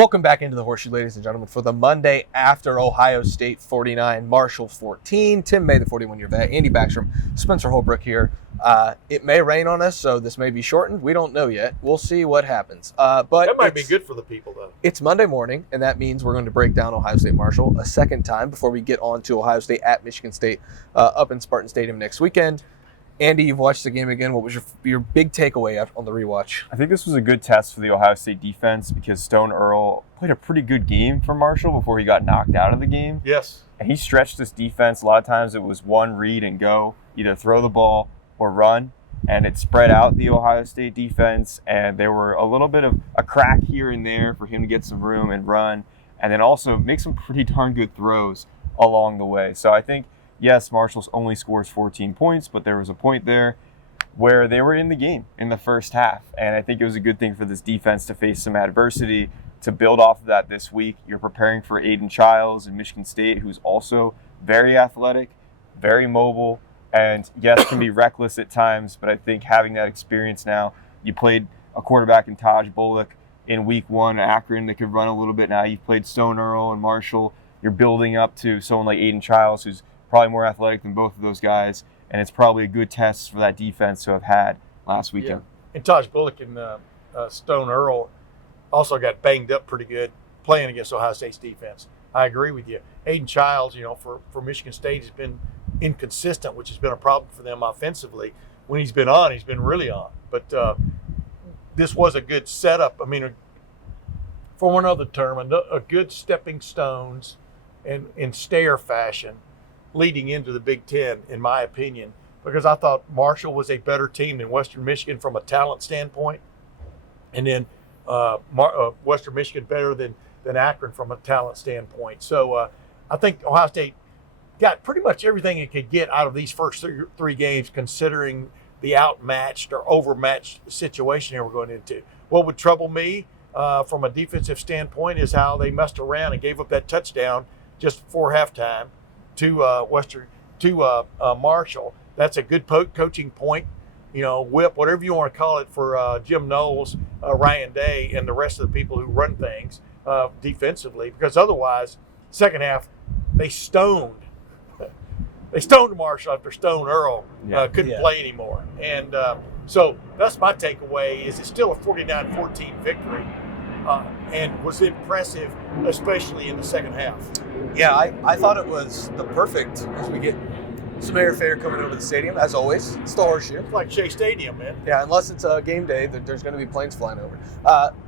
Welcome back into the Horseshoe, ladies and gentlemen, for the Monday after Ohio State 49, Marshall 14. Tim May, the 41-year vet, Andy Backstrom, Spencer Holbrook here. It may rain on us, so this may be shortened. We don't know yet. We'll see what happens. But that might be good for the people, though. It's Monday morning, and that means we're going to break down Ohio State Marshall a second time before we get on to Ohio State at Michigan State up in Spartan Stadium next weekend. Andy, you've watched the game again. What was your big takeaway on the rewatch? I think this was a good test for the Ohio State defense because Stone Earl played a pretty good game for Marshall before he got knocked out of the game. Yes. And he stretched this defense. A lot of times it was one read and go, either throw the ball or run. And it spread out the Ohio State defense. And there were a little bit of a crack here and there for him to get some room and run. And then also make some pretty darn good throws along the way. So I think, yes, Marshall only scores 14 points, but there was a point there where they were in the game in the first half. And I think it was a good thing for this defense to face some adversity, to build off of that this week. You're preparing for Aiden Childs in Michigan State, who's also very athletic, very mobile, and yes, can be reckless at times, but I think having that experience now, you played a quarterback in Taj Bullock in week one, Akron, that could run a little bit now. You've played Stone Earl and Marshall. You're building up to someone like Aiden Childs, who's probably more athletic than both of those guys, and it's probably a good test for that defense to have had last weekend. Yeah. And Taj Bullock and Stone Earl also got banged up pretty good playing against Ohio State's defense. I agree with you. Aiden Childs, for Michigan State has been inconsistent, which has been a problem for them offensively. When he's been on, he's been really on. But this was a good setup. I mean, for one other term, a good stepping stones and in stair fashion leading into the Big Ten, in my opinion, because I thought Marshall was a better team than Western Michigan from a talent standpoint, and then Western Michigan better than Akron from a talent standpoint. So I think Ohio State got pretty much everything it could get out of these first three games, considering the outmatched or overmatched situation here we're going into. What would trouble me from a defensive standpoint is how they messed around and gave up that touchdown just before halftime to Marshall. That's a good coaching point, whip, whatever you want to call it, for Jim Knowles, Ryan Day, and the rest of the people who run things defensively. Because otherwise, second half, they stoned Marshall after Stone Earl couldn't play anymore. And so that's my takeaway. Is it's still a 49-14 victory, and was impressive, especially in the second half. Yeah, I thought it was the perfect, as we get some airfare coming over the stadium, as always. It's the Horseshoe. It's like Shea Stadium, man. Yeah, unless it's a game day, there's going to be planes flying over.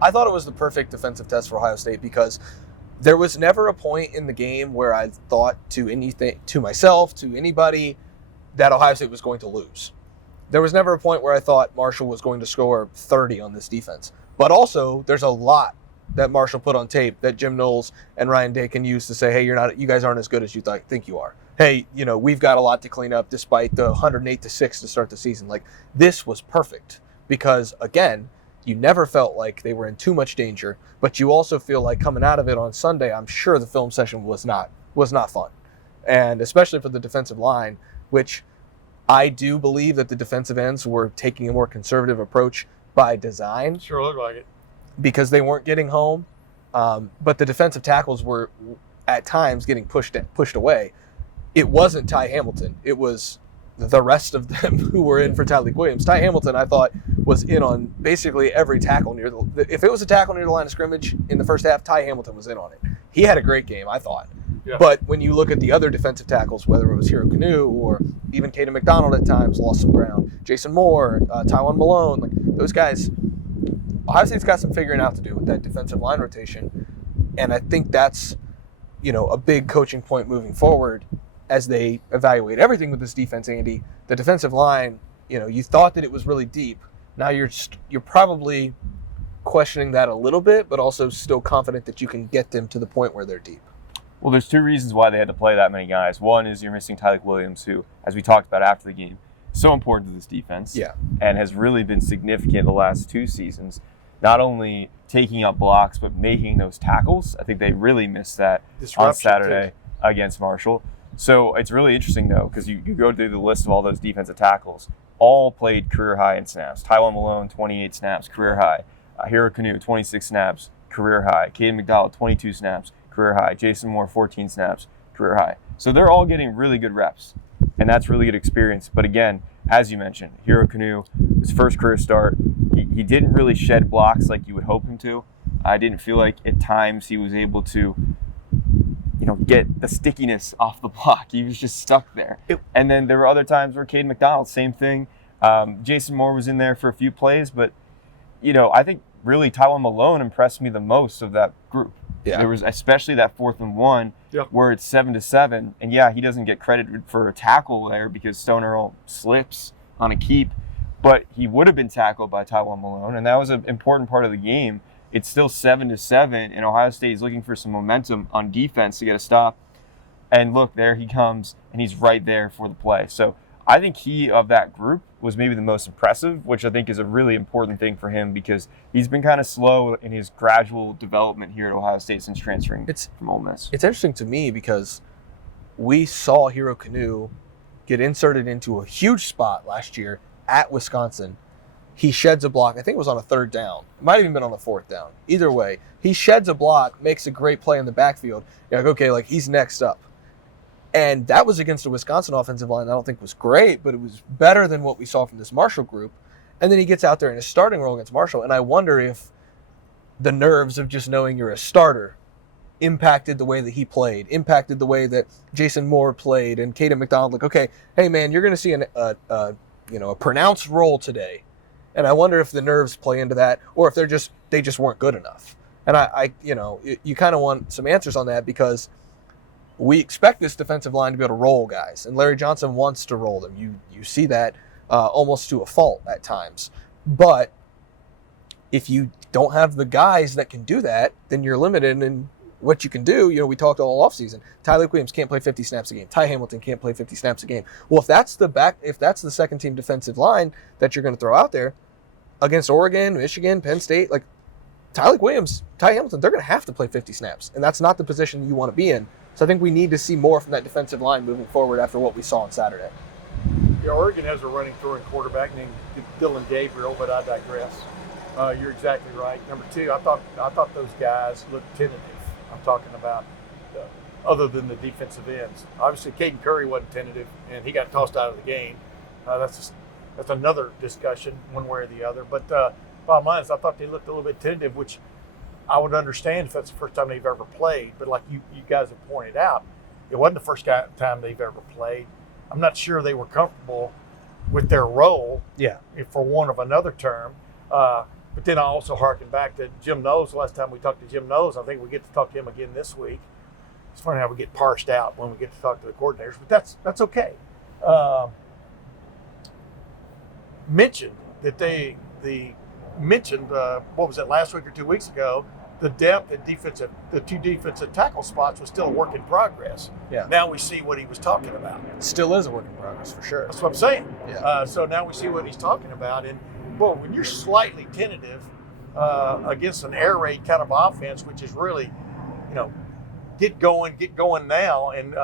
I thought it was the perfect defensive test for Ohio State because there was never a point in the game where I thought to myself, to anybody, that Ohio State was going to lose. There was never a point where I thought Marshall was going to score 30 on this defense. But also, there's a lot that Marshall put on tape that Jim Knowles and Ryan Day can use to say, hey, you guys aren't as good as you think you are. Hey, we've got a lot to clean up despite the 108-6 to start the season. Like, this was perfect because, again, you never felt like they were in too much danger, but you also feel like coming out of it on Sunday, I'm sure the film session was not fun. And especially for the defensive line, which I do believe that the defensive ends were taking a more conservative approach by design. Sure looked like it. Because they weren't getting home. But the defensive tackles were at times getting pushed away. It wasn't Ty Hamilton. It was the rest of them who were in for Tyleik Williams. Ty Hamilton, I thought, was in on basically every tackle if it was a tackle near the line of scrimmage in the first half, Ty Hamilton was in on it. He had a great game, I thought. Yeah. But when you look at the other defensive tackles, whether it was Hero Kanu or even Caden McDonald at times lost some ground, Jason Moore, Tywan Malone, like those guys, Ohio State's got some figuring out to do with that defensive line rotation. And I think that's, a big coaching point moving forward as they evaluate everything with this defense, Andy. The defensive line, you thought that it was really deep. Now you're probably questioning that a little bit, but also still confident that you can get them to the point where they're deep. Well, there's two reasons why they had to play that many guys. One is you're missing Tyleik Williams, who, as we talked about after the game, so important to this defense. Yeah. And has really been significant the last two seasons. Not only taking up blocks, but making those tackles. I think they really missed that on Saturday against Marshall. So it's really interesting, though, because you go through the list of all those defensive tackles. All played career high in snaps. Tywan Malone, 28 snaps, career high. Hero Kanu, 26 snaps, career high. Caden McDonald, 22 snaps, career high. Jason Moore, 14 snaps, career high. So they're all getting really good reps, and that's really good experience. But again, as you mentioned, Hero Canoe, his first career start, he didn't really shed blocks like you would hope him to. I didn't feel like at times he was able to, get the stickiness off the block. He was just stuck there. And then there were other times where Caden McDonald, same thing. Jason Moore was in there for a few plays, but, I think really Tywone Malone impressed me the most of that group. Yeah. There was especially that 4th and 1 where it's 7-7. And yeah, he doesn't get credited for a tackle there because Stone Earl slips on a keep, but he would have been tackled by Tywone Malone, and that was an important part of the game. It's still 7-7, and Ohio State is looking for some momentum on defense to get a stop. And look, there he comes, and he's right there for the play. So I think he, of that group, was maybe the most impressive, which I think is a really important thing for him because he's been kind of slow in his gradual development here at Ohio State since transferring from Ole Miss. It's interesting to me because we saw Hero Canoe get inserted into a huge spot last year at Wisconsin. He sheds a block. I think it was on a 3rd down. It might have even been on the 4th down. Either way, he sheds a block, makes a great play in the backfield. You're like, okay, he's next up. And that was against a Wisconsin offensive line I don't think was great, but it was better than what we saw from this Marshall group. And then he gets out there in his starting role against Marshall, and I wonder if the nerves of just knowing you're a starter impacted the way that he played, impacted the way that Jason Moore played, and Caden McDonald, okay, hey man, you're going to see a pronounced role today. And I wonder if the nerves play into that, or if they just weren't good enough. And you kind of want some answers on that because we expect this defensive line to be able to roll guys, and Larry Johnson wants to roll them. You see that almost to a fault at times. But if you don't have the guys that can do that, then you're limited in what you can do. We talked all offseason. Tyleik Williams can't play 50 snaps a game. Ty Hamilton can't play 50 snaps a game. Well, if that's the second team defensive line that you're going to throw out there against Oregon, Michigan, Penn State, Tyleik Williams, Ty Hamilton, they're going to have to play 50 snaps, and that's not the position you want to be in. So I think we need to see more from that defensive line moving forward after what we saw on Saturday. Yeah, Oregon has a running throwing quarterback named Dylan Gabriel, but I digress. You're exactly right. Number 2, I thought those guys looked tentative. I'm talking about other than the defensive ends. Obviously, Caden Curry wasn't tentative, and he got tossed out of the game. That's another discussion, one way or the other. But bottom line is, I thought they looked a little bit tentative, which I would understand if that's the first time they've ever played. But like you guys have pointed out, it wasn't the first time they've ever played. I'm not sure they were comfortable with their role, for want of another term. But then I also harken back to Jim Knowles. The last time we talked to Jim Knowles, I think we get to talk to him again this week. It's funny how we get parsed out when we get to talk to the coordinators, but that's okay. Mentioned that what was it, last week or 2 weeks ago, the depth at the 2 defensive tackle spots was still a work in progress. Yeah. Now we see what he was talking about. It still is a work in progress for sure. That's what I'm saying. Yeah. So now we see what he's talking about. And well, when you're slightly tentative against an air raid kind of offense, which is really, get going now and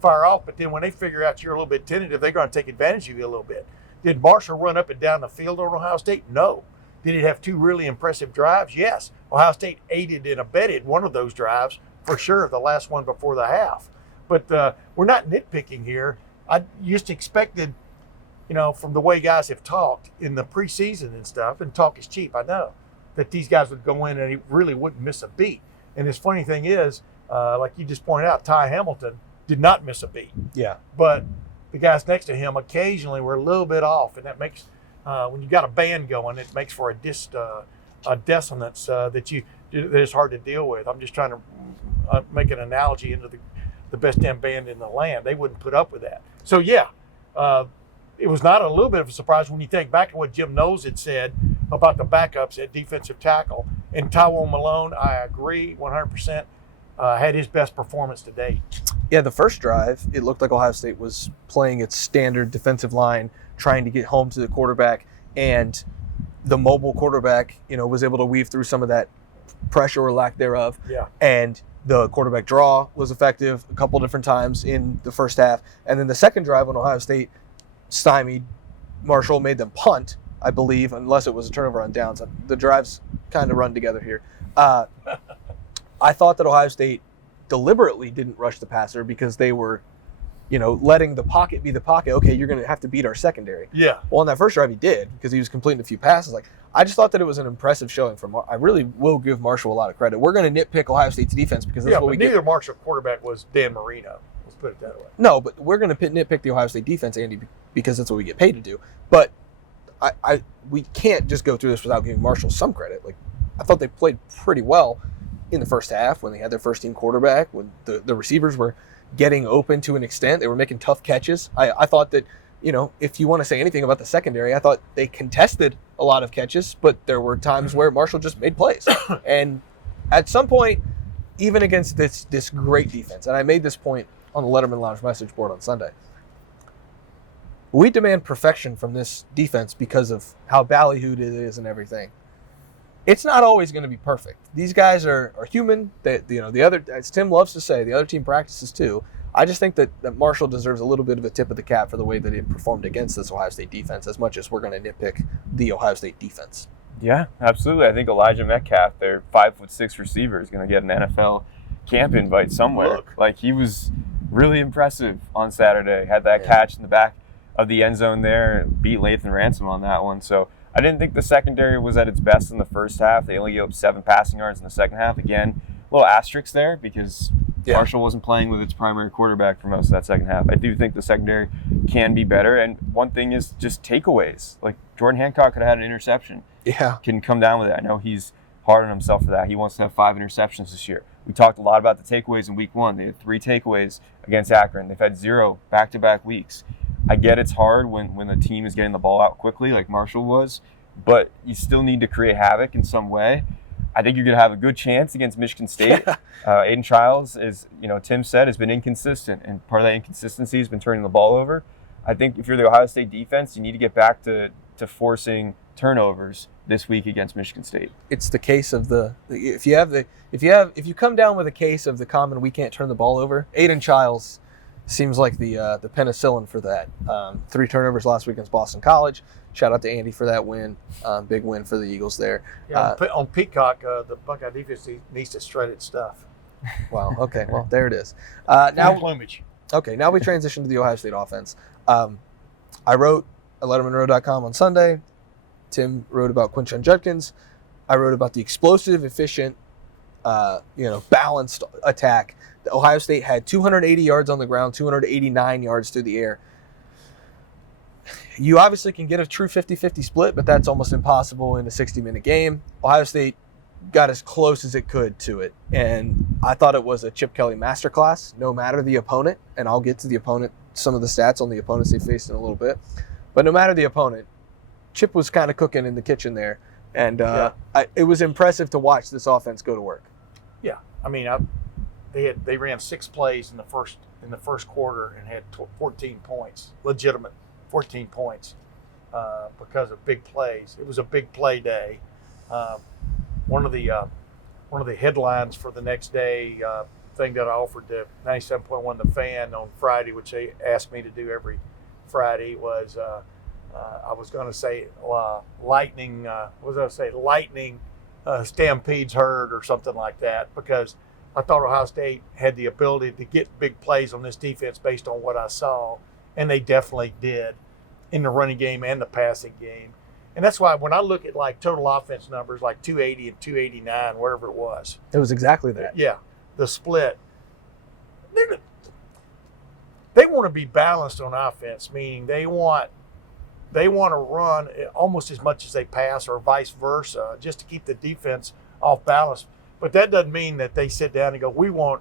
fire off. But then when they figure out you're a little bit tentative, they're going to take advantage of you a little bit. Did Marshall run up and down the field on Ohio State? No. Did it have 2 really impressive drives? Yes. Ohio State aided and abetted one of those drives for sure, the last one before the half. But we're not nitpicking here. I just expected, from the way guys have talked in the preseason and stuff, and talk is cheap, I know, that these guys would go in and he really wouldn't miss a beat. And this funny thing is, like you just pointed out, Ty Hamilton did not miss a beat. Yeah. But the guys next to him occasionally were a little bit off, and that makes when you got a band going, it makes for a dissonance that is hard to deal with. I'm just trying to make an analogy into the best damn band in the land. They wouldn't put up with that. So yeah, it was not a little bit of a surprise when you think back to what Jim Knowles had said about the backups at defensive tackle. And Tywone Malone, I agree 100%, had his best performance to date. Yeah, the first drive, it looked like Ohio State was playing its standard defensive line, trying to get home to the quarterback, and the mobile quarterback, was able to weave through some of that pressure or lack thereof. Yeah. And the quarterback draw was effective a couple different times in the first half. And then the second drive when Ohio State stymied Marshall, made them punt, I believe, unless it was a turnover on downs. The drives kind of run together here. I thought that Ohio State deliberately didn't rush the passer because they were, letting the pocket be the pocket. Okay, you're going to have to beat our secondary. Yeah. Well, on that first drive, he did because he was completing a few passes. Like, I just thought that it was an impressive showing from. I really will give Marshall a lot of credit. We're going to nitpick Ohio State's defense because that's what we neither get. Marshall quarterback was Dan Marino. Let's put it that way. No, but we're going to nitpick the Ohio State defense, Andy, because that's what we get paid to do. But we can't just go through this without giving Marshall some credit. Like, I thought they played pretty well in the first half when they had their first team quarterback, when the receivers were getting open to an extent. They were making tough catches. I thought that, if you want to say anything about the secondary, I thought they contested a lot of catches, but there were times where Marshall just made plays. And at some point, even against this great defense, and I made this point on the Lettermen Lounge message board on Sunday, we demand perfection from this defense because of how ballyhooed it is and everything. It's not always going to be perfect. These guys are human. The other, as Tim loves to say, the other team practices too. I just think that Marshall deserves a little bit of a tip of the cap for the way that it performed against this Ohio State defense, as much as we're going to nitpick the Ohio State defense. Yeah, absolutely. I think Elijah Metcalf, their 5'6" receiver, is going to get an NFL camp invite somewhere. Look. Like, he was really impressive on Saturday. Had that catch in the back of the end zone there, beat Lathan Ransom on that one. So I didn't think the secondary was at its best in the first half. They only gave up 7 passing yards in the second half. Again, a little asterisk there because Marshall wasn't playing with its primary quarterback for most of that second half. I do think the secondary can be better. And one thing is just takeaways. Like, Jordan Hancock could have had an interception. Yeah. Can come down with it. I know he's hard on himself for that. He wants to have 5 interceptions this year. We talked a lot about the takeaways in week 1. They had 3 takeaways against Akron. They've had 0 back-to-back weeks. I get it's hard when the team is getting the ball out quickly like Marshall was, but you still need to create havoc in some way. I think you're going to have a good chance against Michigan State. Aiden Childs, as Tim said, has been inconsistent, and part of that inconsistency has been turning the ball over. I think if you're the Ohio State defense, you need to get back to forcing turnovers this week against Michigan State. It's the case of if you come down with a case of the common we can't turn the ball over, Aiden Childs seems like the penicillin for that. 3 turnovers last week against Boston College. Shout out to Andy for that win. Big win for the Eagles there. Yeah, on Peacock, the Buckeye defense needs to shred its stuff. Wow. Okay. Well, there it is. Now plumage. Okay. Now we transition to the Ohio State offense. I wrote at LettermenRow.com on Sunday. Tim wrote about Quinshon Judkins. I wrote about the explosive, efficient, balanced attack. Ohio State had 280 yards on the ground, 289 yards through the air. You obviously can get a true 50-50 split, but that's almost impossible in a 60-minute game. Ohio State got as close as it could to it, and I thought it was a Chip Kelly masterclass, no matter the opponent, and I'll get to the opponent, some of the stats on the opponents they faced in a little bit. But no matter the opponent, Chip was kind of cooking in the kitchen there, and it was impressive to watch this offense go to work. Yeah, I mean, they ran 6 plays in the first quarter and had 14 points, legitimate 14 points because of big plays. It was a big play day. One of the headlines for the next day thing that I offered to 97.1 The Fan on Friday, which they asked me to do every Friday, was I was going to say lightning. Lightning stampedes herd or something like that, because I thought Ohio State had the ability to get big plays on this defense based on what I saw, and they definitely did in the running game and the passing game. And that's why when I look at like total offense numbers, like 280 and 289, wherever it was. It was exactly that. Yeah, the split. They want to be balanced on offense, meaning they want to run almost as much as they pass, or vice versa, just to keep the defense off balance. But that doesn't mean that they sit down and go, we want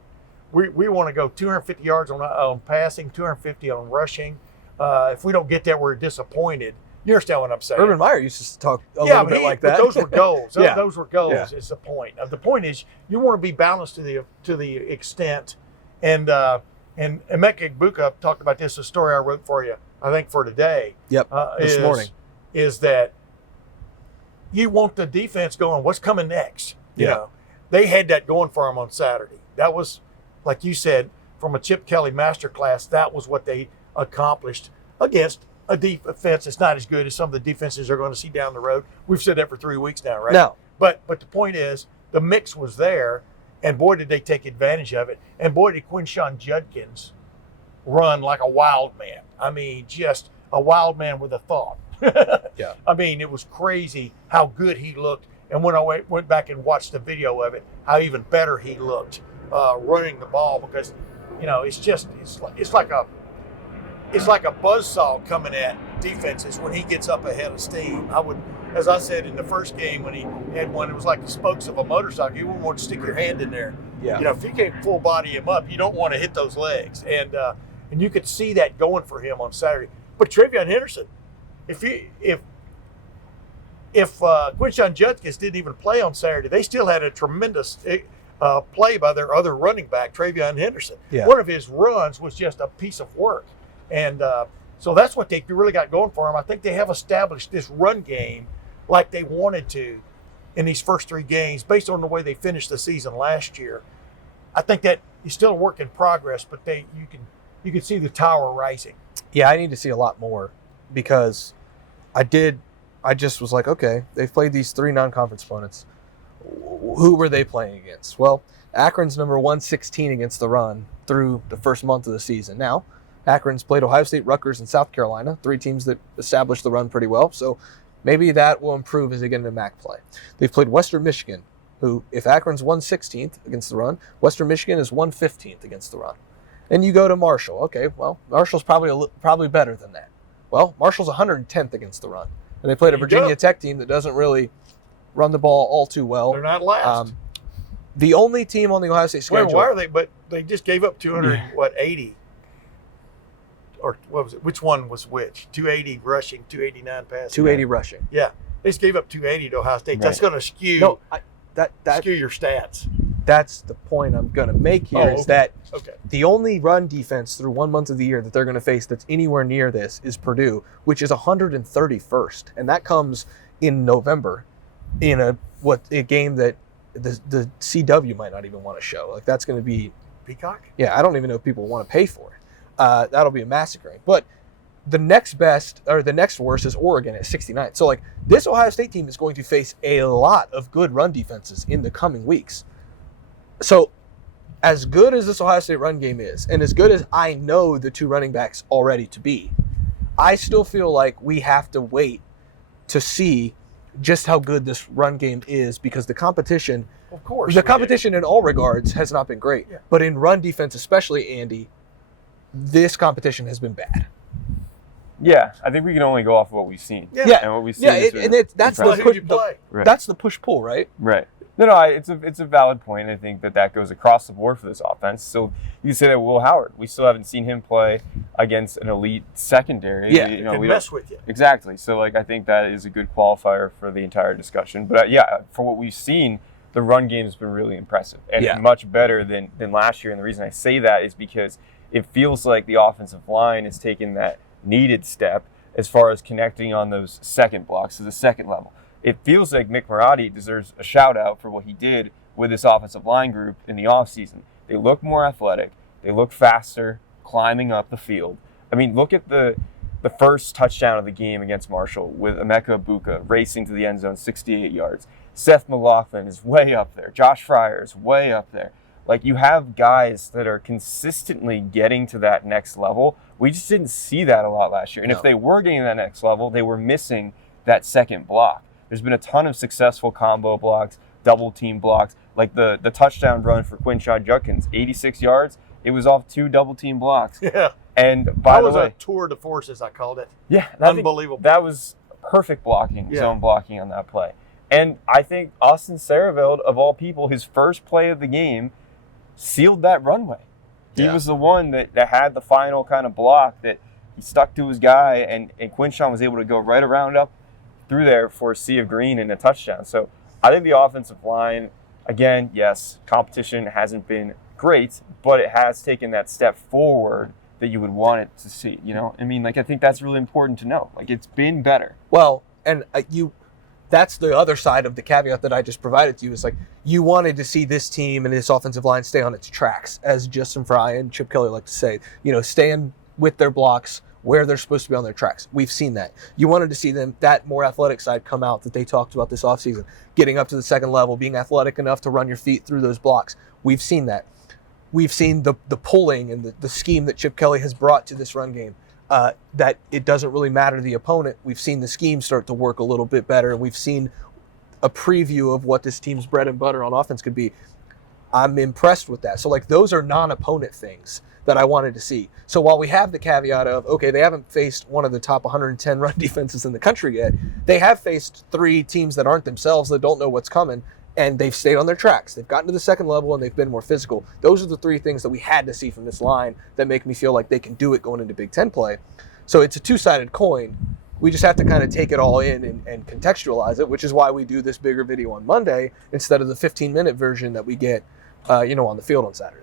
to go 250 yards on passing, 250 on rushing. If we don't get that, we're disappointed. You understand what I'm saying? Urban Meyer used to talk a little bit like that. But those were goals. Yeah. Those were goals. Yeah. Is the point. The point is you want to be balanced to the extent. And Emeka Egbuka talked about this. A story I wrote for you, I think for today. Yep. This morning is that you want the defense going. What's coming next? You Yeah. know, they had that going for them on Saturday. That was, like you said, from a Chip Kelly masterclass. That was what they accomplished against a defense that's not as good as some of the defenses they're going to see down the road. We've said that for 3 weeks now, right? No. But the point is, the mix was there, and boy, did they take advantage of it. And boy, did Quinshon Judkins run like a wild man. I mean, just a wild man with a thought. Yeah. I mean, it was crazy how good he looked. And when I went back and watched the video of it, how even better he looked running the ball, because, you know, it's like a buzzsaw coming at defenses when he gets up ahead of steam. As I said in the first game when he had one, it was like the spokes of a motorcycle. You wouldn't want to stick your hand in there. Yeah. You know, if you can't full body him up, you don't want to hit those legs. And you could see that going for him on Saturday. But Travion Henderson, if Quinshon Judkins didn't even play on Saturday, they still had a tremendous play by their other running back, Travion Henderson. Yeah. One of his runs was just a piece of work. And so that's what they really got going for them. I think they have established this run game like they wanted to in these first 3 games based on the way they finished the season last year. I think that is still a work in progress, but you can see the tower rising. Yeah, I need to see a lot more, because I just was like, okay, they've played these 3 non-conference opponents. Who were they playing against? Well, Akron's number 116 against the run through the first month of the season. Now, Akron's played Ohio State, Rutgers, and South Carolina, 3 teams that established the run pretty well. So maybe that will improve as they get into MAC play. They've played Western Michigan, who, if Akron's 116th against the run, Western Michigan is 115th against the run. And you go to Marshall. Okay, well, Marshall's probably better than that. Well, Marshall's 110th against the run. And they played a Virginia Tech team that doesn't really run the ball all too well. They're not last. The only team on the Ohio State schedule. Why are they? But they just gave up 280. Or what was it? Which one was which? 280 rushing, 289 passing. 280 rushing. Yeah, they just gave up 280 to Ohio State. Right. That's going to skew. No, skew your stats. That's the point I'm going to make here. Is that okay. The only run defense through 1 month of the year that they're going to face that's anywhere near this is Purdue, which is 131st, and that comes in November, in a game that the CW might not even want to show. Like, that's going to be Peacock. Yeah, I don't even know if people want to pay for it. That'll be a massacre. But the next best, or the next worst, is Oregon at 69. So, like, this Ohio State team is going to face a lot of good run defenses in the coming weeks. So, as good as this Ohio State run game is, and as good as I know the 2 running backs already to be, I still feel like we have to wait to see just how good this run game is, because the competition, of course, the competition in all regards has not been great. Yeah. But in run defense, especially, Andy, this competition has been bad. Yeah, I think we can only go off of what we've seen. Yeah, and what we've seen. That's Right. That's the push-pull, right? Right. No, it's a valid point. I think that goes across the board for this offense. So you can say that Will Howard, we still haven't seen him play against an elite secondary. Yeah, he can mess with you. Exactly. So, like, I think that is a good qualifier for the entire discussion. But for what we've seen, the run game has been really impressive and much better than last year. And the reason I say that is because it feels like the offensive line has taken that needed step as far as connecting on those second blocks to the second level. It feels like Mick Marotti deserves a shout out for what he did with this offensive line group in the offseason. They look more athletic. They look faster, climbing up the field. I mean, look at the first touchdown of the game against Marshall with Emeka Ibuka racing to the end zone, 68 yards. Seth McLaughlin is way up there. Josh Fryer is way up there. Like, you have guys that are consistently getting to that next level. We just didn't see that a lot last year. And if they were getting to that next level, they were missing that second block. There's been a ton of successful combo blocks, double team blocks, like the touchdown run for Quinshon Judkins, 86 yards. It was off 2 double team blocks. Yeah. And by the way, that was a tour de force, as I called it. Yeah. Unbelievable. That was perfect blocking, zone blocking on that play. And I think Austin Sareveld, of all people, his first play of the game, sealed that runway. He was the one that had the final kind of block that he stuck to his guy, and Quinshon was able to go right around up through there for a sea of green and a touchdown. So I think the offensive line, again, yes, competition hasn't been great, but it has taken that step forward that you would want it to see. You know, I mean, like, I think that's really important to know. Like, it's been better. Well, and that's the other side of the caveat that I just provided to you, is like, you wanted to see this team and this offensive line stay on its tracks, as Justin Fry and Chip Kelly like to say, you know, staying with their blocks, where they're supposed to be on their tracks. We've seen that. You wanted to see them, that more athletic side come out that they talked about this offseason, getting up to the second level, being athletic enough to run your feet through those blocks. We've seen that. We've seen the pulling and the scheme that Chip Kelly has brought to this run game, that it doesn't really matter the opponent. We've seen the scheme start to work a little bit better, and we've seen a preview of what this team's bread and butter on offense could be. I'm impressed with that. So, like, those are non-opponent things that I wanted to see. So while we have the caveat of, okay, they haven't faced one of the top 110 run defenses in the country yet, they have faced 3 teams that aren't themselves, that don't know what's coming, and they've stayed on their tracks. They've gotten to the second level, and they've been more physical. Those are the 3 things that we had to see from this line that make me feel like they can do it going into Big Ten play. So it's a two-sided coin. We just have to kind of take it all in and contextualize it, which is why we do this bigger video on Monday instead of the 15-minute version that we get on the field on Saturdays.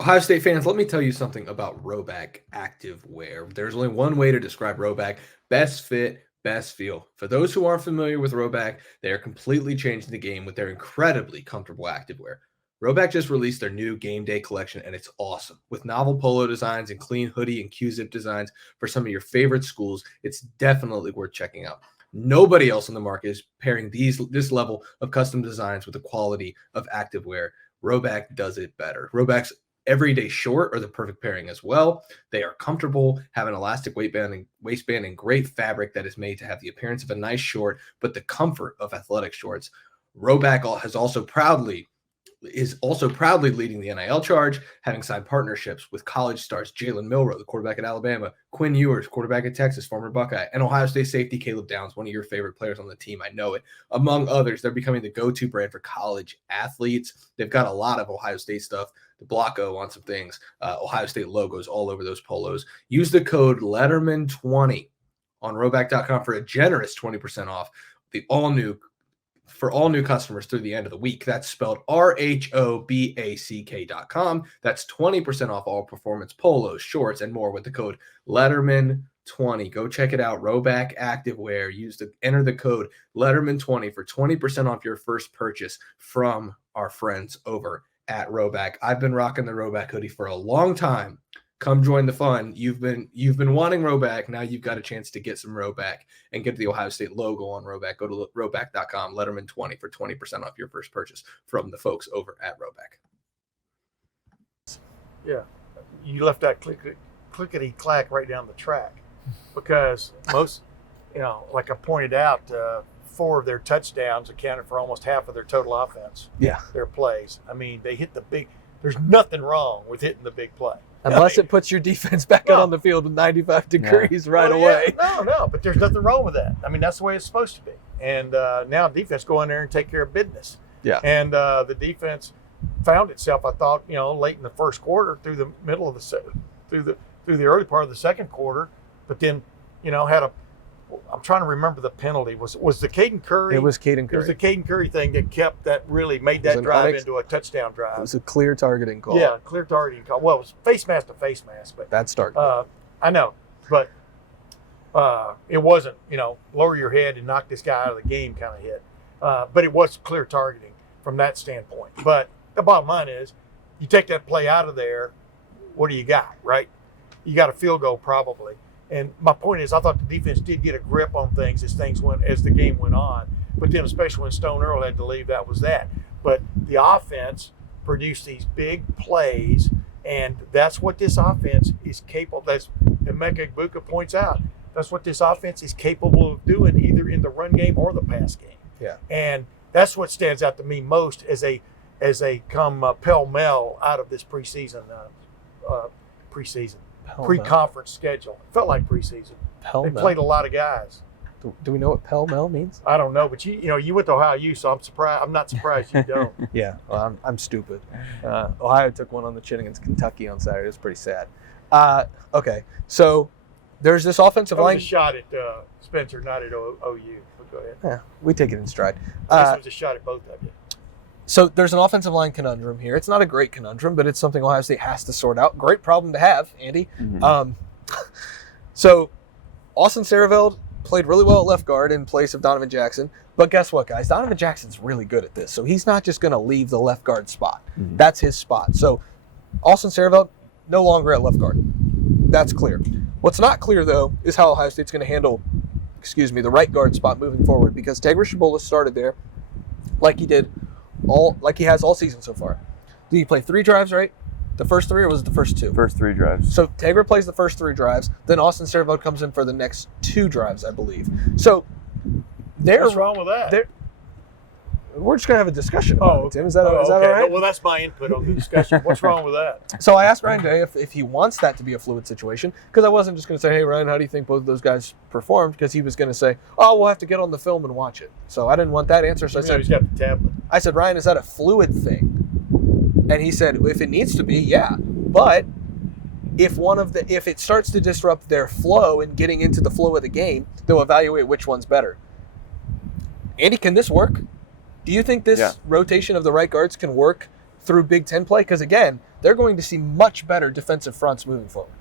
Ohio State fans, let me tell you something about Rowback Activewear. There's only one way to describe Rowback: best fit, best feel. For those who aren't familiar with Rowback, they are completely changing the game with their incredibly comfortable activewear. Rowback just released their new game day collection, and it's awesome. With novel polo designs and clean hoodie and Q-zip designs for some of your favorite schools, it's definitely worth checking out. Nobody else on the market is pairing this level of custom designs with the quality of activewear. Rowback does it better. Rowback's everyday short are the perfect pairing as well. They are comfortable, have an elastic waistband, and great fabric that is made to have the appearance of a nice short, but the comfort of athletic shorts. Rowback is also proudly leading the NIL charge, having signed partnerships with college stars Jalen Milroe, the quarterback at Alabama, Quinn Ewers, quarterback at Texas, former Buckeye, and Ohio State safety Caleb Downs, one of your favorite players on the team. I know it. Among others, they're becoming the go-to brand for college athletes. They've got a lot of Ohio State stuff, the Blocko on some things, Ohio State logos all over those polos. Use the code Lettermen20 on Rowback.com for a generous 20% off for all new customers through the end of the week. That's spelled RHOBACK.com. That's 20% off all performance polos, shorts, and more with the code Lettermen20. Go check it out. Rowback Activewear. Enter the code Lettermen20 for 20% off your first purchase from our friends over at Rowback. I've been rocking the Rowback hoodie for a long time. Come join the fun. You've been wanting Rowback. Now you've got a chance to get some Rowback and get the Ohio State logo on Rowback. Go to Rowback.com, Lettermen20 for 20% off your first purchase from the folks over at Rowback. Yeah, you left that clickety-clack right down the track because most, like I pointed out, 4 of their touchdowns accounted for almost half of their total offense. Yeah. Their plays. I mean, they hit there's nothing wrong with hitting the big play. Unless it puts your defense back out on the field with 95 degrees away. No, but there's nothing wrong with that. I mean, that's the way it's supposed to be. And now defense go in there and take care of business. Yeah. And the defense found itself, I thought, late in the first quarter through the middle of through the early part of the second quarter, but then, I'm trying to remember the penalty. Was the Caden Curry? It was Caden Curry. It was the Caden Curry thing that really made that drive into a touchdown drive. It was a clear targeting call. Yeah, clear targeting call. Well, it was face mask to face mask, but that's starting. I know, but it wasn't, lower your head and knock this guy out of the game kind of hit. But it was clear targeting from that standpoint. But the bottom line is, you take that play out of there, what do you got, right? You got a field goal probably. And my point is, I thought the defense did get a grip on things as the game went on. But then, especially when Stone Earl had to leave, that was that. But the offense produced these big plays, and that's what this offense is capable. That's Emeka Egbuka points out. That's what this offense is capable of doing, either in the run game or the pass game. Yeah. And that's what stands out to me most as they come pell-mell out of this preseason. Pre-conference schedule. It felt like preseason. They played a lot of guys. Do we know what pell-mell means? I don't know, but you went to Ohio U, so I'm surprised. I'm not surprised you don't. Yeah, well, I'm stupid. Ohio took one on the chin against Kentucky on Saturday. It was pretty sad. Okay, so there's this offensive line. That was a shot at Spencer, not at OU. But go ahead. Yeah, we take it in stride. This was a shot at both of you. So there's an offensive line conundrum here. It's not a great conundrum, but it's something Ohio State has to sort out. Great problem to have, Andy. Mm-hmm. So Austin Sareveld played really well at left guard in place of Donovan Jackson. But guess what, guys? Donovan Jackson's really good at this. So he's not just going to leave the left guard spot. Mm-hmm. That's his spot. So Austin Sareveld no longer at left guard. That's clear. What's not clear, though, is how Ohio State's going to handle, the right guard spot moving forward, because Tegra Shabola started there like he has all season so far. Did he play 3 drives, right? The first 3, or was it the first 2? First 3 drives. So Tegra plays the first 3 drives, then Austin Servo comes in for the next 2 drives, I believe. So What's wrong with that? We're just going to have a discussion about it, Tim. Is that all right? Well, that's my input on the discussion. What's wrong with that? So I asked Ryan Day if he wants that to be a fluid situation, because I wasn't just going to say, hey, Ryan, how do you think both of those guys performed? Because he was going to say, oh, we'll have to get on the film and watch it. So I didn't want that answer. So I said, he's got the tablet. I said, Ryan, is that a fluid thing? And he said, if it needs to be, yeah. But if it starts to disrupt their flow and getting into the flow of the game, they'll evaluate which one's better. Andy, can this work? Do you think this rotation of the right guards can work through Big Ten play? Because, again, they're going to see much better defensive fronts moving forward.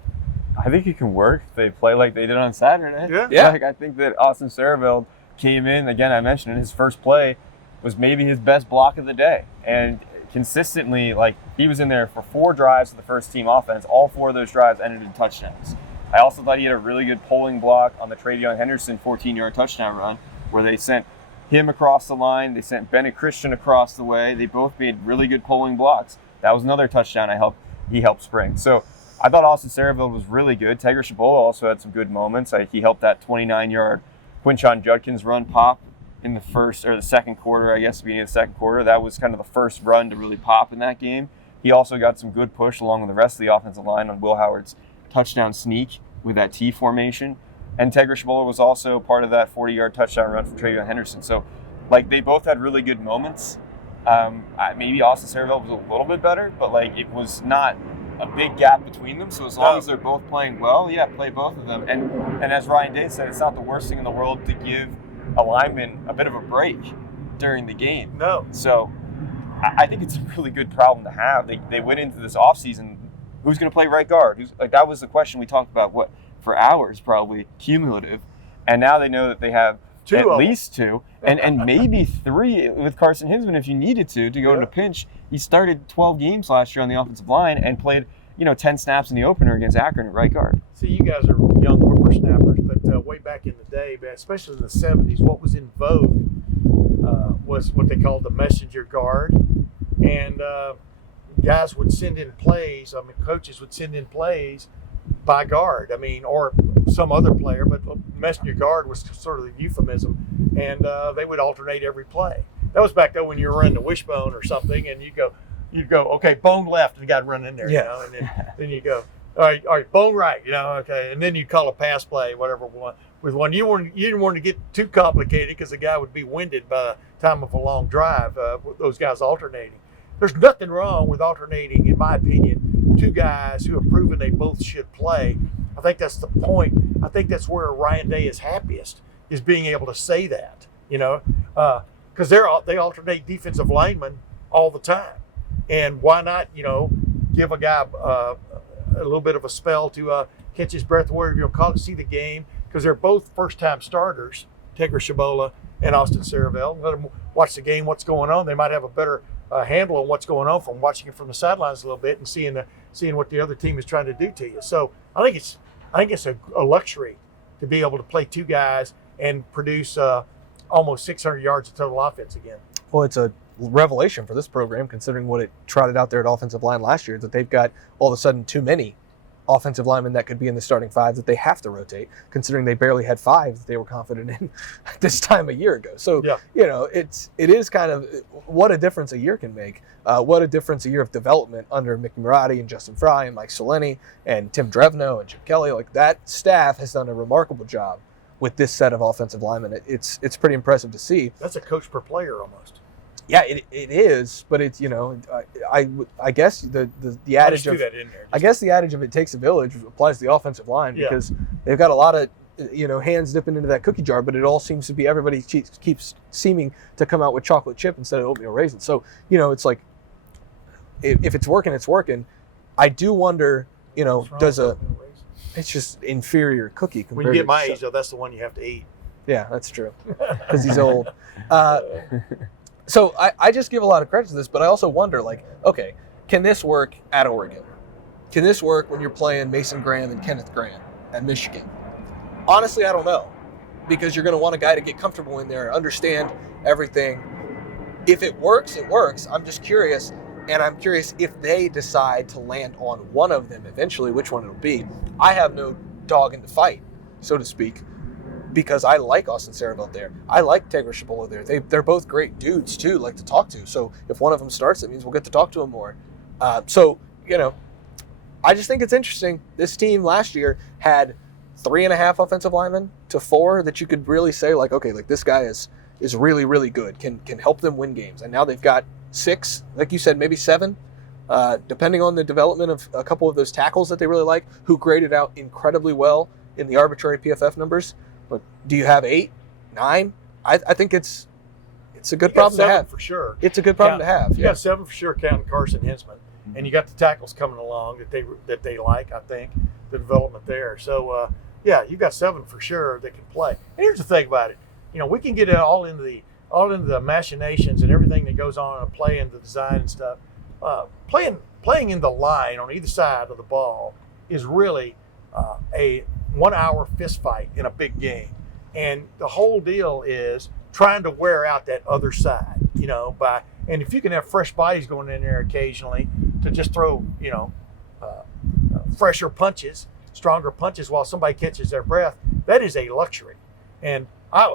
I think it can work if they play like they did on Saturday. Yeah. Like, I think that Austin Servo came in, again, I mentioned in his first play, was maybe his best block of the day. And consistently, like, he was in there for 4 drives of the first team offense. All 4 of those drives ended in touchdowns. I also thought he had a really good pulling block on the Travion Henderson 14-yard touchdown run, where they sent him across the line. They sent Bennett Christian across the way. They both made really good pulling blocks. That was another touchdown he helped spring. So I thought Austin Servo was really good. Tegra Shabola also had some good moments. He helped that 29-yard Quinshon Judkins run pop in the second quarter, I guess, beginning of the second quarter. That was kind of the first run to really pop in that game. He also got some good push along with the rest of the offensive line on Will Howard's touchdown sneak with that T formation. And Tegra Shabola was also part of that 40-yard touchdown run for Travion Henderson. So, like, they both had really good moments. Maybe Austin Servo was a little bit better, but, like, it was not a big gap between them. So as long as they're both playing well, play both of them. And as Ryan Day said, it's not the worst thing in the world to give a lineman a bit of a break during the game. No. So I think it's a really good problem to have. They went into this offseason, who's going to play right guard? That was the question we talked about, for hours probably, cumulative. And now they know that they have at least 2 and maybe 3 with Carson Hinsman if you needed to go into pinch. He started 12 games last year on the offensive line and played 10 snaps in the opener against Akron at right guard. See, you guys are young whippersnappers, but way back in the day, especially in the 70s, what was in vogue was what they called the messenger guard. And guys would send in plays, coaches would send in plays by guard, or some other player, but messenger guard was sort of the euphemism, and they would alternate every play. That was back then when you were running the wishbone or something, and you'd go, okay, bone left, and the guy run in there, and then you go, all right, bone right, okay, and then you call a pass play, whatever one. With one, you didn't want to get too complicated because the guy would be winded by the time of a long drive. With those guys alternating, there's nothing wrong with alternating, in my opinion, 2 guys who have proven they both should play. I think that's the point. I think that's where Ryan Day is happiest, is being able to say that, because they alternate defensive linemen all the time, and why not, give a guy a little bit of a spell to catch his breath, whatever you call it, see the game, because they're both first-time starters, Tegra Shabola and Austin Servo. Let them watch the game, what's going on. They might have a better handle on what's going on from watching it from the sidelines a little bit and seeing what the other team is trying to do to you. So I think it's a luxury to be able to play 2 guys and produce almost 600 yards of total offense again. Well, it's a revelation for this program, considering what it trotted out there at offensive line last year, that they've got all of a sudden too many offensive linemen that could be in the starting 5 that they have to rotate, considering they barely had 5 that they were confident in this time a year ago. So, it is kind of what a difference a year can make. What a difference a year of development under Mickey Marotti and Justin Fry and Mike Soleni and Tim Drevno and Chip Kelly. Like, that staff has done a remarkable job with this set of offensive linemen. It's pretty impressive to see. That's a coach per player almost. Yeah, it is, but it's, I guess the adage of, I guess the adage of it takes a village applies to the offensive line, because they've got a lot of, hands dipping into that cookie jar, but it all seems to be, everybody keeps seeming to come out with chocolate chip instead of oatmeal raisin. So, it's like, if it's working, it's working. I do wonder, it's just inferior cookie compared to. When you get my age, though, that's the one you have to eat. Yeah, that's true, because he's old. So I just give a lot of credit to this, but I also wonder, can this work at Oregon? Can this work when you're playing Mason Graham and Kenneth Graham? at Michigan? Honestly, I don't know, because you're going to want a guy to get comfortable in there, understand everything. If it works, it works. I'm just curious, and I'm curious if they decide to land on one of them eventually, which one it'll be. I have no dog in the fight, so to speak, because I like Austin Sarabelt there. I like Tegra Shabola there. They're both great dudes, too, like to talk to. So if one of them starts, it means we'll get to talk to them more. I just think it's interesting. This team last year had 3.5 offensive linemen to 4 that you could really say, like, okay, like this guy is really, really good, can help them win games. And now they've got 6, like you said, maybe 7, depending on the development of a couple of those tackles that they really like, who graded out incredibly well in the arbitrary PFF numbers. But do you have 8, 9? I think it's a good problem to have. For sure. It's a good problem to have. You got 7 for sure, counting Carson Hinsman. And you got the tackles coming along that they like, I think, the development there. So, you got 7 for sure that can play. And here's the thing about it. We can get all into the machinations and everything that goes on and play in the design and stuff. Playing in the line on either side of the ball is really a 1-hour fist fight in a big game. And the whole deal is trying to wear out that other side, and if you can have fresh bodies going in there occasionally to just throw, fresher punches, stronger punches while somebody catches their breath, that is a luxury. And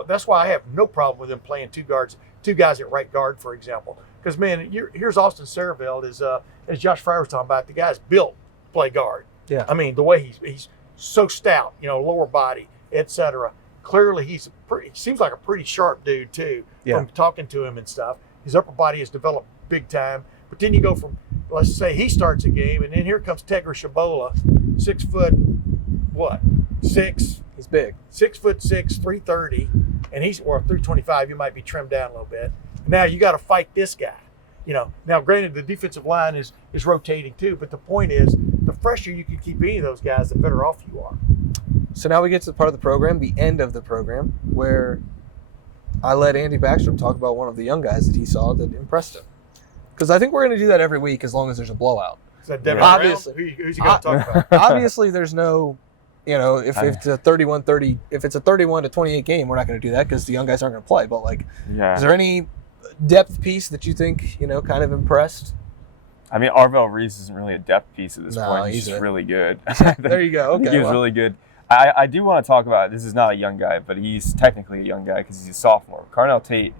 that's why I have no problem with them playing two guys at right guard, for example. Because, man, here's Austin Sarabelt, as Josh Fryer was talking about, the guy's built to play guard. Yeah. I mean, the way he's so stout, lower body, etc. Clearly, he seems like a pretty sharp dude, too, from talking to him and stuff. His upper body has developed big time. But then you go from, let's say he starts a game, and then here comes Tegra Shabola, 6 foot, 6? He's big. 6'6", 330, and or 325. You might be trimmed down a little bit. Now you got to fight this guy. Now granted the defensive line is rotating too, but the point is the fresher you can keep any of those guys, the better off you are. So now we get to the part of the program, the end of the program, where I let Andy Backstrom talk about one of the young guys that he saw that impressed him. Because I think we're going to do that every week as long as there's a blowout. Is that Devin Brown? Who's he going to talk about? Obviously, there's no, if it's a 31-30, if it's a 31-28 game, we're not going to do that because the young guys aren't going to play. But is there any depth piece that you think kind of impressed? I mean, Arvell Reese isn't really a depth piece at this point. He's just really good. There you go. Okay, he was really good. I do want to talk about, this is not a young guy, but he's technically a young guy because he's a sophomore. Carnell Tate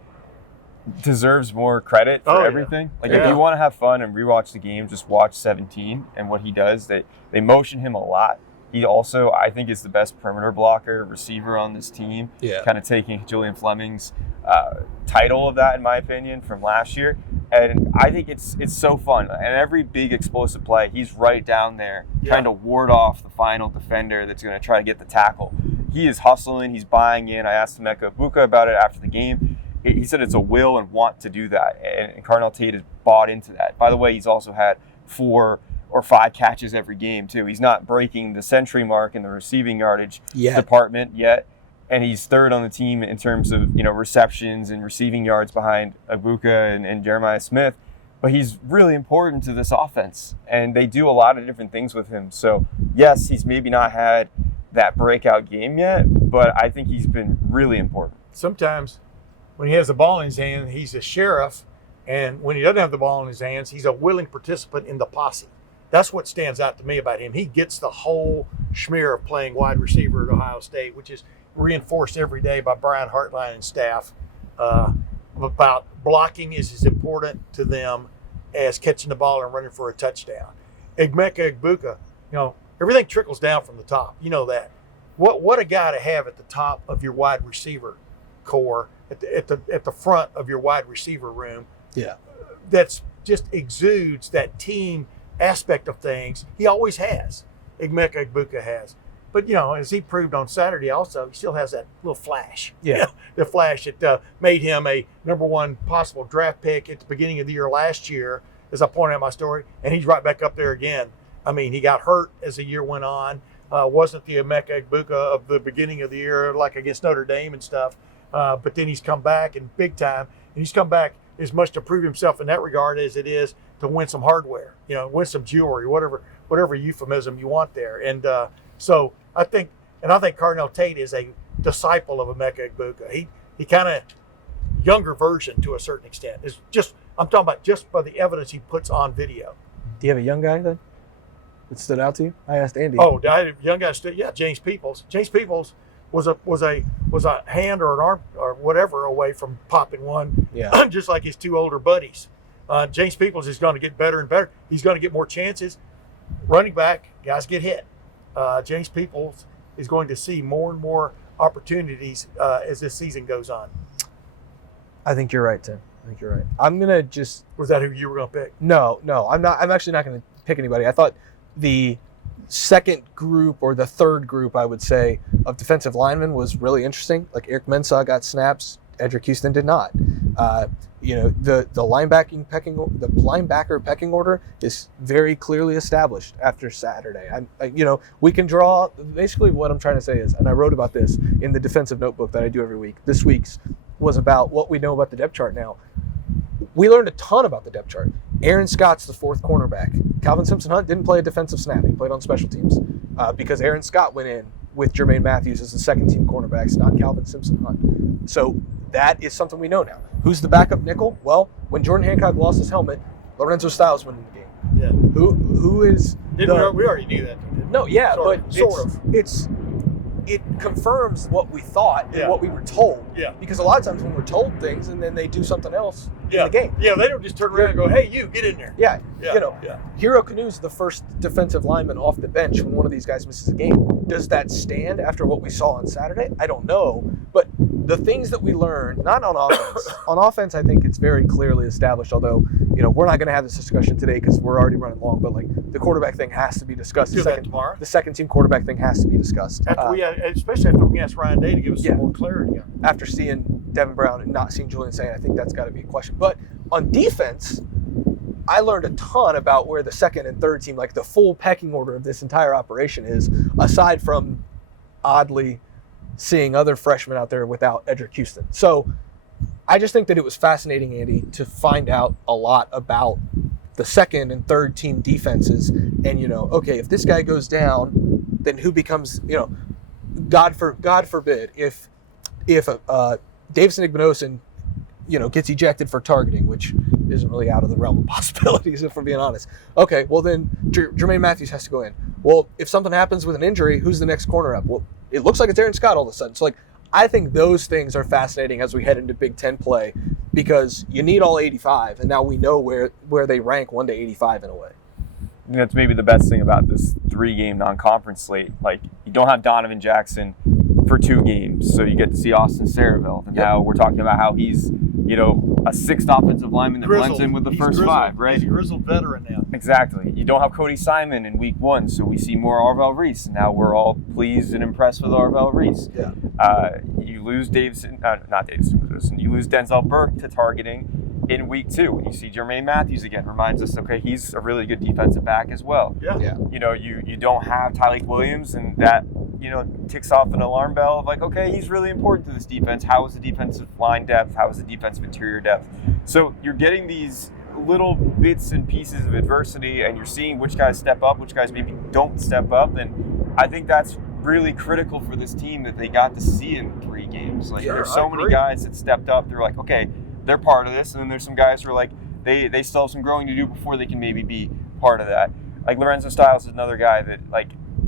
deserves more credit for everything. If you want to have fun and rewatch the game, just watch 17 and what he does. They motion him a lot. He also, I think, is the best perimeter blocker receiver on this team. Yeah. Kind of taking Julian Fleming's title of that, in my opinion, from last year. And I think it's so fun. And every big explosive play, he's right down there trying to ward off the final defender that's going to try to get the tackle. He is hustling. He's buying in. I asked Emeka Egbuka about it after the game. He said it's a will and want to do that. And Carnell Tate has bought into that. By the way, he's also had 4 or 5 catches every game, too. He's not breaking the century mark in the receiving yardage department yet. And he's 3rd on the team in terms of, receptions and receiving yards behind Egbuka and Jeremiah Smith. But he's really important to this offense. And they do a lot of different things with him. So, yes, he's maybe not had that breakout game yet, but I think he's been really important. Sometimes when he has the ball in his hand, he's a sheriff. And when he doesn't have the ball in his hands, he's a willing participant in the posse. That's what stands out to me about him. He gets the whole schmear of playing wide receiver at Ohio State, which is reinforced every day by Brian Hartline and staff, about blocking is as important to them as catching the ball and running for a touchdown. Emeka Egbuka, everything trickles down from the top. You know that. What a guy to have at the top of your wide receiver core, at the front of your wide receiver room. Yeah. That's just exudes that team aspect of things. He always has. Emeka Egbuka has. But, as he proved on Saturday also, he still has that little flash. Yeah. The flash that made him a number 1 possible draft pick at the beginning of the year last year, as I pointed out in my story, and he's right back up there again. I mean, he got hurt as the year went on. Wasn't the Emeka Egbuka of the beginning of the year, like against Notre Dame and stuff. But then he's come back in big time. And he's come back as much to prove himself in that regard as it is to win some hardware, win some jewelry, whatever euphemism you want there. And So I think Cardinal Tate is a disciple of Emeka Egbuka. He kind of younger version to a certain extent. I'm talking about just by the evidence he puts on video. Do you have a young guy then that stood out to you? I asked Andy. Oh, young guy stood. Yeah, James Peoples. James Peoples was a hand or an arm or whatever away from popping one. Yeah. Just like his two older buddies. James Peoples is going to get better and better. He's going to get more chances. Running back, guys get hit. James Peoples is going to see more and more opportunities as this season goes on. I think you're right, Tim. I think you're right. I'm gonna just. Was that who you were going to pick? No, I'm not. I'm actually not going to pick anybody. I thought the second group or the third group, I would say, of defensive linemen was really interesting. Like Eric Mensah got snaps, Edric Houston did not. The linebacker pecking order is very clearly established after Saturday. We can draw. Basically, what I'm trying to say is, and I wrote about this in the defensive notebook that I do every week. This week's was about what we know about the depth chart now. We learned a ton about the depth chart. Aaron Scott's the fourth cornerback. Calvin Simpson-Hunt didn't play a defensive snap. He played on special teams because Aaron Scott went in with Jermaine Matthews as the second-team cornerbacks, not Calvin Simpson-Hunt. So that is something we know now. Who's the backup nickel? Well, when Jordan Hancock lost his helmet, Lorenzo Styles went in the game. Yeah. Who is? We already knew that. No, yeah, Sort of. It confirms what we thought and what we were told. Yeah. Because a lot of times when we're told things and then they do something else in the game. Yeah, they don't just turn around and go, "Hey, you get in there." Yeah. Yeah. Hero Canu's the first defensive lineman off the bench when one of these guys misses a game. Does that stand after what we saw on Saturday? I don't know. But the things that we learned, not on offense. On offense, I think it's very clearly established, although, we're not going to have this discussion today because we're already running long, but the quarterback thing has to be discussed. Tomorrow. The second team quarterback thing has to be discussed. Especially after we asked Ryan Day to give us some more clarity on it. After seeing Devin Brown and not seeing Julian Saint, I think that's got to be a question. But on defense, I learned a ton about where the second and third team, the full pecking order of this entire operation is, aside from oddly seeing other freshmen out there without Edric Houston. So I just think that it was fascinating, Andy, to find out a lot about the second and third team defenses. And, okay, if this guy goes down, then who becomes, God forbid, if Davison Igbinosun, gets ejected for targeting, which isn't really out of the realm of possibilities, if we're being honest. Okay, well then Jermaine Matthews has to go in. Well, if something happens with an injury, who's the next corner up? Well, it looks like it's Aaron Scott all of a sudden. So, I think those things are fascinating as we head into Big Ten play because you need all 85, and now we know where they rank 1 to 85 in a way. I think that's maybe the best thing about this 3-game non-conference slate. You don't have Donovan Jackson for 2 games, so you get to see Austin Saraville. And now we're talking about how he's, a sixth offensive lineman that blends in with the first 5, right? He's a grizzled veteran now. Exactly. You don't have Cody Simon in week 1, so we see more Arvell Reese. Now we're all pleased and impressed with Arvell Reese. Yeah. You lose you lose Denzel Burke to targeting in week 2. When you see Jermaine Matthews again, reminds us, okay, he's a really good defensive back as well. Yeah. You don't have Tyleik Williams, and that, ticks off an alarm bell of okay, he's really important to this defense. How is the defensive line depth? How is the defensive interior depth? So you're getting these little bits and pieces of adversity, and you're seeing which guys step up, which guys maybe don't step up. And I think that's really critical for this team that they got to see in 3 games. There's so many guys that stepped up. They're okay, they're part of this. And then there's some guys who are they still have some growing to do before they can maybe be part of that. Lorenzo Styles is another guy that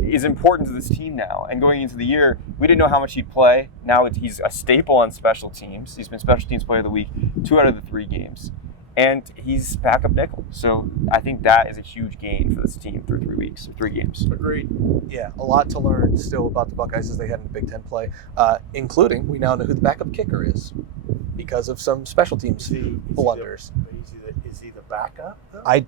is important to this team now. And going into the year, we didn't know how much he'd play. Now he's a staple on special teams. He's been special teams player of the week 2 out of the 3 games. And he's backup nickel. So I think that is a huge gain for this team through 3 games. Agreed. Yeah, a lot to learn still about the Buckeyes as they head into Big Ten play, including we now know who the backup kicker is because of some special teams blunders. Is he the backup, though?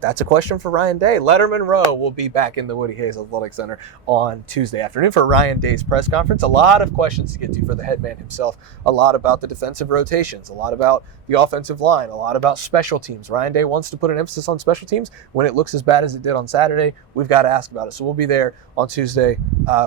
That's a question for Ryan Day. Lettermen Row will be back in the Woody Hayes Athletic Center on Tuesday afternoon for Ryan Day's press conference. A lot of questions to get to for the head man himself. A lot about the defensive rotations, a lot about the offensive line, a lot about special teams. Ryan Day wants to put an emphasis on special teams. When it looks as bad as it did on Saturday, we've got to ask about it. So we'll be there on Tuesday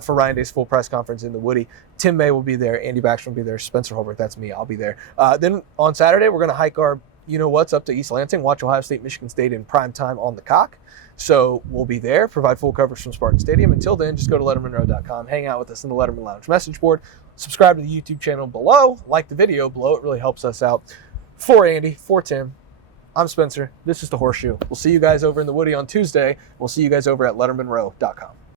for Ryan Day's full press conference in the Woody. Tim May will be there. Andy Baxter will be there. Spencer Holbrook, that's me. I'll be there. Then on Saturday, we're going to hike our you know what's up to East Lansing. Watch Ohio State, Michigan State in prime time on the Cock. So we'll be there, provide full coverage from Spartan Stadium. Until then, just go to lettermenrow.com, hang out with us in the Letterman Lounge message board, subscribe to the YouTube channel below, like the video below. It really helps us out. For Andy, for Tim, I'm Spencer. This is The Horseshoe. We'll see you guys over in the Woody on Tuesday. We'll see you guys over at lettermenrow.com.